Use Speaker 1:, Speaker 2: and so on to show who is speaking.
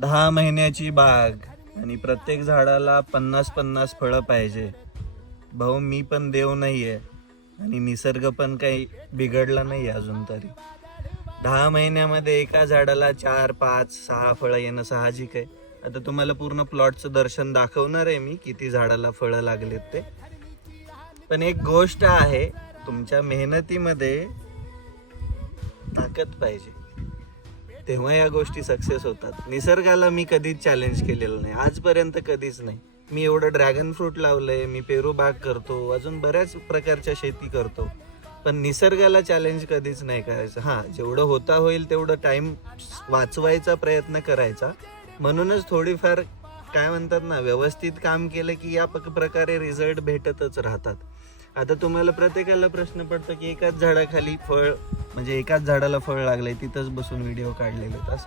Speaker 1: दहा महिन्याची बाग आणि प्रत्येक झाडाला पन्नास पन्नास फळं पाहिजे. भाऊ मी पण देव नाही आहे आणि निसर्ग पण काही बिघडला नाही अजून तरी. दहा महिन्यामध्ये एका झाडाला चार पाच सहा फळं येणं साहजिक आहे. आता तुम्हाला पूर्ण प्लॉटचं दर्शन दाखवणार आहे मी किती झाडाला फळं लागलेत ते. पण एक गोष्ट आहे तुमच्या मेहनतीमध्ये ताकद पाहिजे. तेव्हा या गोष्टी सक्सेस होतात. निसर्गाला मी कधीच चॅलेंज केलेलं नाही. आजपर्यंत कधीच नाही. मी एवढं ड्रॅगन फ्रूट लावलंय मी पेरू बाग करतो अजून बऱ्याच प्रकारच्या शेती करतो. पण निसर्गाला चॅलेंज कधीच नाही करायचं. हां जेवढं होता होईल तेवढं टाइम वाचवायचा प्रयत्न करायचा. म्हणूनच थोडीफार काय म्हणतात ना व्यवस्थित काम केलं की या प्रकारे रिझल्ट भेटतच राहतात. आता तुम्हाला प्रत्येकाला प्रश्न पडतो की एकाच झाडाखाली फळ म्हणजे एकाच झाडाला फळ लागलंय तिथंच बसून व्हिडिओ काढलेले असं